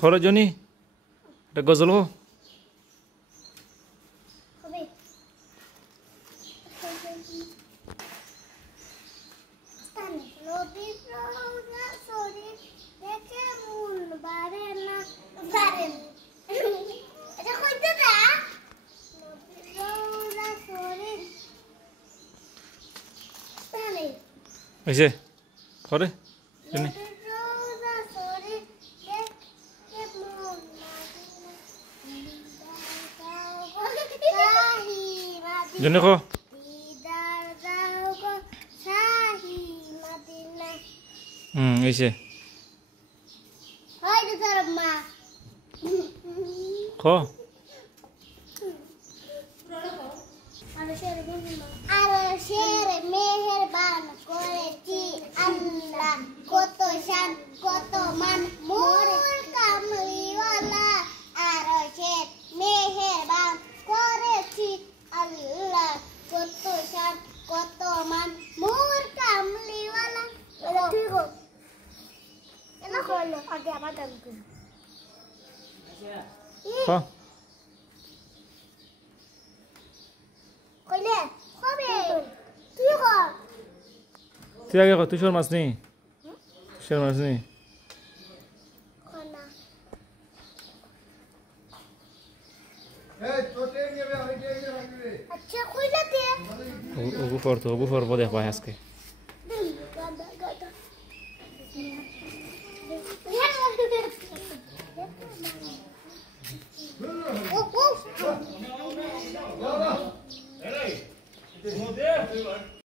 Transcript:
খর জনি এটা গজল হো ऐसे खरे जनी जनी खो ऐसे खो মেহেরবান করেছি আল্লাহ কত শান কত মান মোর কামলিওয়ালা আরশের মেহেরবান করেছি আল্লাহ কত শান কত মান মোর কামলিওয়ালা ঠিক আছে এনা করলো আগে আবার দাম করব खो কইলে হবে তুই কর তুই আগে কর তুই শোর মাছ নেই শোর মাছ নেই কোনা আচ্ছা কইলে তে ওগু পর দেখ ভাই আজকে গাদা গাদা ও ও